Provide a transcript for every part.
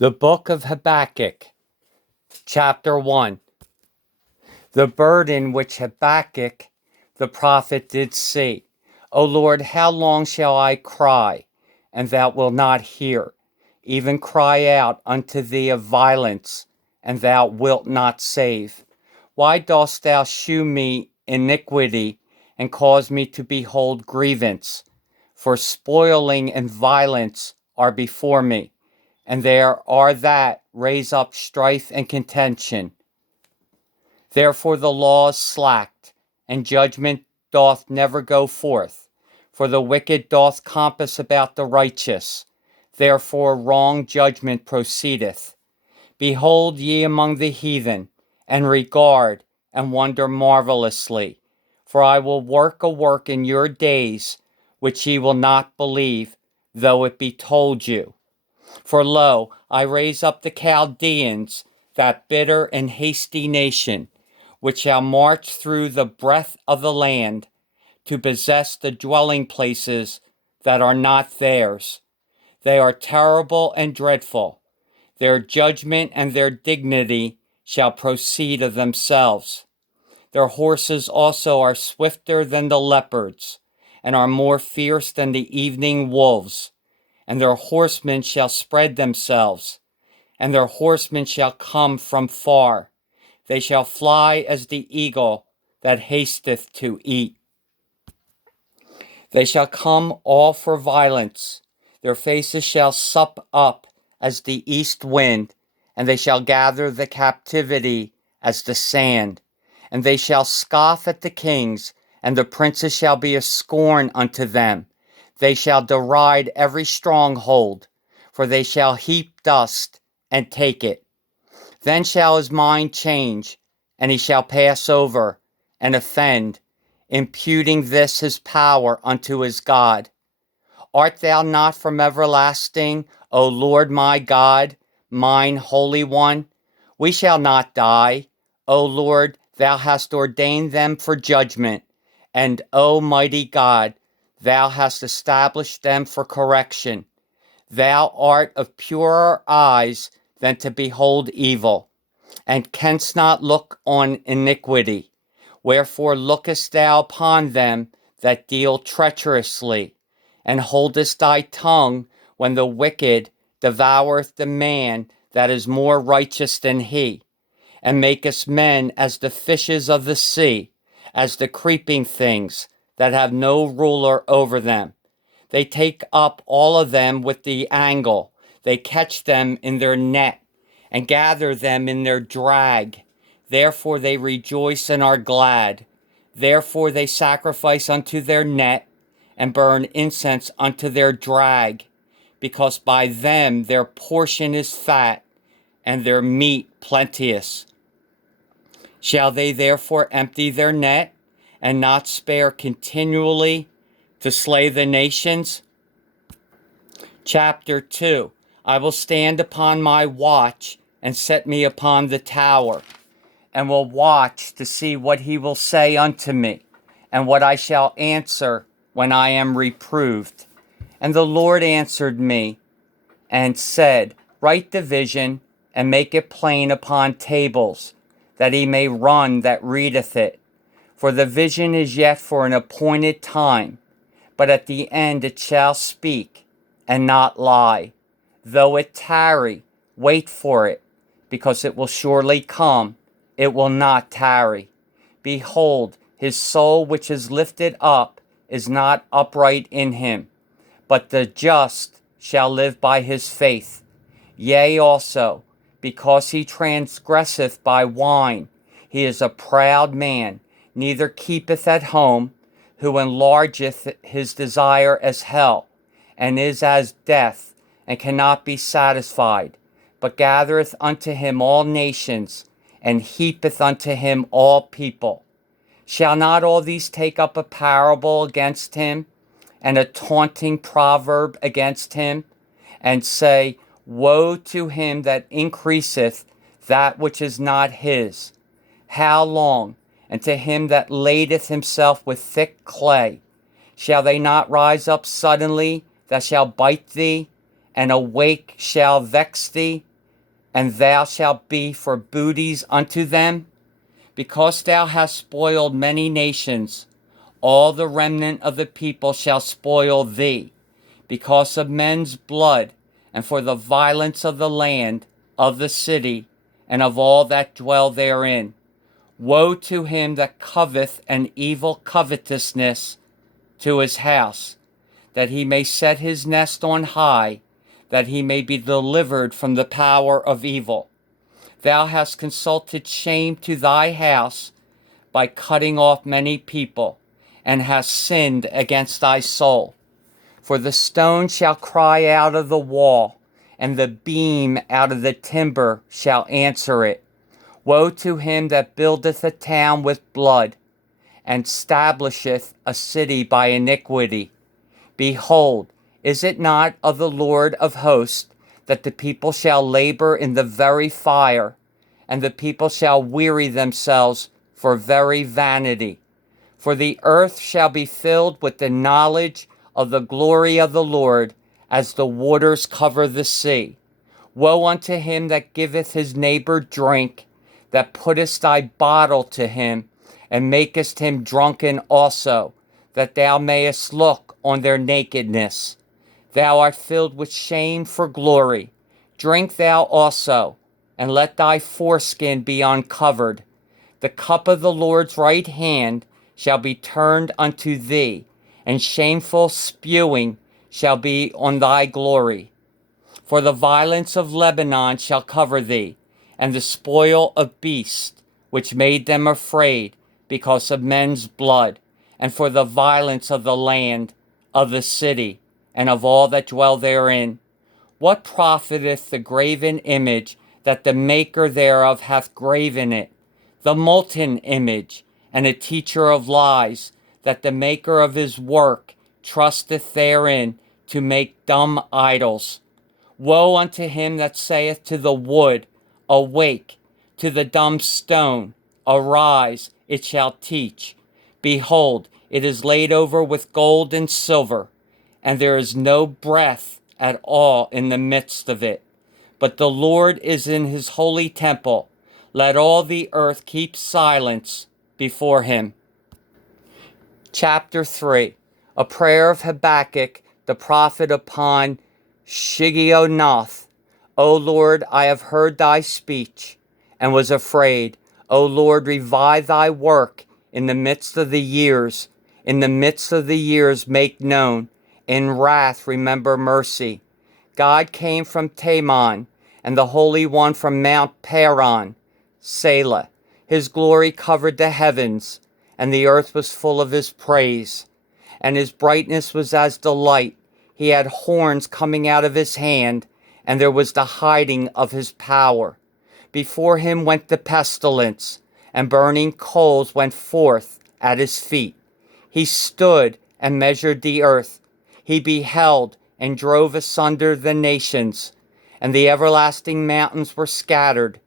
The book of Habakkuk, chapter 1. The burden which Habakkuk the prophet did see. O Lord, how long shall I cry, and thou wilt not hear? Even cry out unto thee of violence, and thou wilt not save. Why dost thou shew me iniquity, and cause me to behold grievance? For spoiling and violence are before me, and there are that raise up strife and contention. Therefore the law is slacked, and judgment doth never go forth. For the wicked doth compass about the righteous. Therefore wrong judgment proceedeth. Behold ye among the heathen, and regard and wonder marvelously. For I will work a work in your days, which ye will not believe, though it be told you. For lo, I raise up the Chaldeans, that bitter and hasty nation, which shall march through the breadth of the land, to possess the dwelling places that are not theirs. They are terrible and dreadful. Their judgment and their dignity shall proceed of themselves. Their horses also are swifter than the leopards, and are more fierce than the evening wolves. And their horsemen shall spread themselves, and their horsemen shall come from far. They shall fly as the eagle that hasteth to eat. They shall come all for violence. Their faces shall sup up as the east wind, and they shall gather the captivity as the sand. And they shall scoff at the kings, and the princes shall be a scorn unto them. They shall deride every stronghold, for they shall heap dust and take it. Then shall his mind change, and he shall pass over and offend, imputing this his power unto his God. Art thou not from everlasting, O Lord my God, mine Holy One? We shall not die. O Lord, thou hast ordained them for judgment, and O mighty God, thou hast established them for correction. Thou art of purer eyes than to behold evil, and canst not look on iniquity. Wherefore lookest thou upon them that deal treacherously, and holdest thy tongue when the wicked devoureth the man that is more righteous than he, and makest men as the fishes of the sea, as the creeping things that have no ruler over them. They take up all of them with the angle. They catch them in their net, and gather them in their drag. Therefore they rejoice and are glad. Therefore they sacrifice unto their net, and burn incense unto their drag, because by them their portion is fat, and their meat plenteous. Shall they therefore empty their net, and not spare continually to slay the nations? Chapter 2. I will stand upon my watch, and set me upon the tower, and will watch to see what he will say unto me, and what I shall answer when I am reproved. And the Lord answered me, and said, Write the vision, and make it plain upon tables, that he may run that readeth it. For the vision is yet for an appointed time, but at the end it shall speak, and not lie. Though it tarry, wait for it, because it will surely come, it will not tarry. Behold, his soul which is lifted up is not upright in him, but the just shall live by his faith. Yea also, because he transgresseth by wine, he is a proud man, neither keepeth at home, who enlargeth his desire as hell, and is as death, and cannot be satisfied, but gathereth unto him all nations, and heapeth unto him all people. Shall not all these take up a parable against him, and a taunting proverb against him, and say, Woe to him that increaseth that which is not his? How long? And to him that ladeth himself with thick clay. Shall they not rise up suddenly that shall bite thee, and awake shall vex thee? and thou shalt be for booties unto them? Because thou hast spoiled many nations, all the remnant of the people shall spoil thee, because of men's blood, and for the violence of the land, of the city, and of all that dwell therein. Woe to him that coveteth an evil covetousness to his house, that he may set his nest on high, that he may be delivered from the power of evil. Thou hast consulted shame to thy house by cutting off many people, and hast sinned against thy soul. For the stone shall cry out of the wall, and the beam out of the timber shall answer it. Woe to him that buildeth a town with blood, and stablisheth a city by iniquity. Behold, is it not of the Lord of hosts that the people shall labor in the very fire, and the people shall weary themselves for very vanity? For the earth shall be filled with the knowledge of the glory of the Lord, as the waters cover the sea. Woe unto him that giveth his neighbor drink, that puttest thy bottle to him, and makest him drunken also, that thou mayest look on their nakedness. Thou art filled with shame for glory. Drink thou also, and let thy foreskin be uncovered. The cup of the Lord's right hand shall be turned unto thee, and shameful spewing shall be on thy glory. For the violence of Lebanon shall cover thee, and the spoil of beasts, which made them afraid, because of men's blood, and for the violence of the land, of the city, and of all that dwell therein. What profiteth the graven image that the maker thereof hath graven it? The molten image, and a teacher of lies, that the maker of his work trusteth therein to make dumb idols. Woe unto him that saith to the wood, Awake, to the dumb stone, Arise, it shall teach. Behold, it is laid over with gold and silver, and there is no breath at all in the midst of it. But the Lord is in his holy temple. Let all the earth keep silence before him. Chapter 3. A prayer of Habakkuk, the prophet, upon Shigionoth. O Lord, I have heard thy speech, and was afraid. O Lord, revive thy work in the midst of the years. In the midst of the years make known. In wrath remember mercy. God came from Teman, and the Holy One from Mount Paran. Selah. His glory covered the heavens, and the earth was full of his praise. And his brightness was as the light. He had horns coming out of his hand, and there was the hiding of his power. Before him went the pestilence, and burning coals went forth at his feet. He stood and measured the earth. He beheld and drove asunder the nations, and the everlasting mountains were scattered.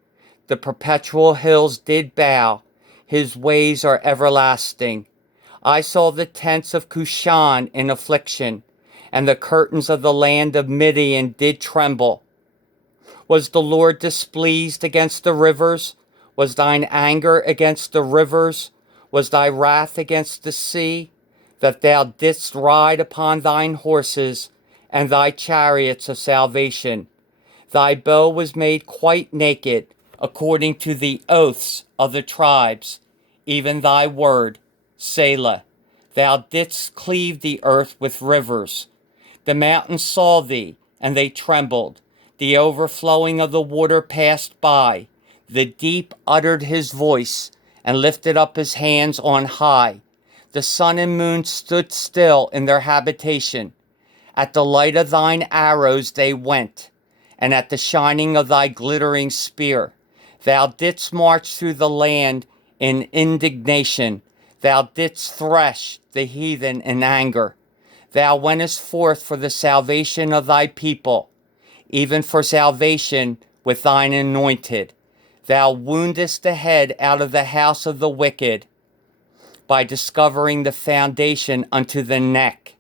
The perpetual hills did bow. His ways are everlasting. I saw the tents of Cushan in affliction, and the curtains of the land of Midian did tremble. Was the Lord displeased against the rivers? Was thine anger against the rivers? Was thy wrath against the sea? That thou didst ride upon thine horses, and thy chariots of salvation. Thy bow was made quite naked, according to the oaths of the tribes, even thy word, Selah. Thou didst cleave the earth with rivers. The mountains saw thee, and they trembled. The overflowing of the water passed by. The deep uttered his voice, and lifted up his hands on high. The sun and moon stood still in their habitation. At the light of thine arrows they went, and at the shining of thy glittering spear. Thou didst march through the land in indignation. Thou didst thresh the heathen in anger. Thou wentest forth for the salvation of thy people, even for salvation with thine anointed. Thou woundest the head out of the house of the wicked, by discovering the foundation unto the neck.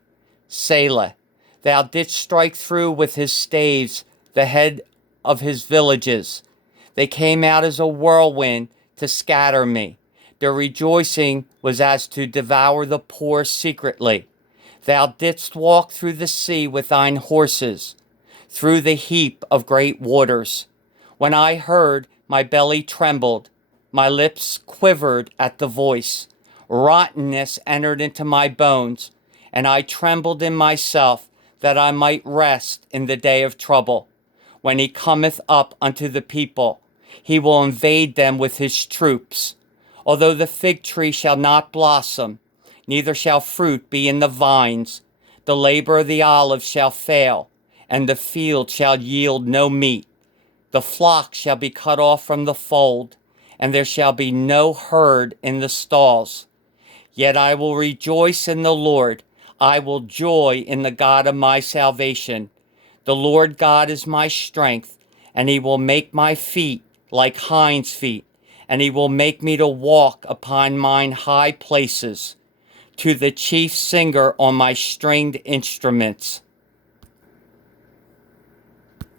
Selah. Thou didst strike through with his staves the head of his villages. They came out as a whirlwind to scatter me. Their rejoicing was as to devour the poor secretly. Thou didst walk through the sea with thine horses, through the heap of great waters. When I heard, my belly trembled, my lips quivered at the voice. Rottenness entered into my bones, and I trembled in myself, that I might rest in the day of trouble. When he cometh up unto the people, he will invade them with his troops. Although the fig tree shall not blossom, neither shall fruit be in the vines, the labor of the olive shall fail, and the field shall yield no meat. The flock shall be cut off from the fold, and there shall be no herd in the stalls. Yet I will rejoice in the Lord. I will joy in the God of my salvation. The Lord God is my strength, and he will make my feet like hinds' feet, and he will make me to walk upon mine high places. To the chief singer on my stringed instruments.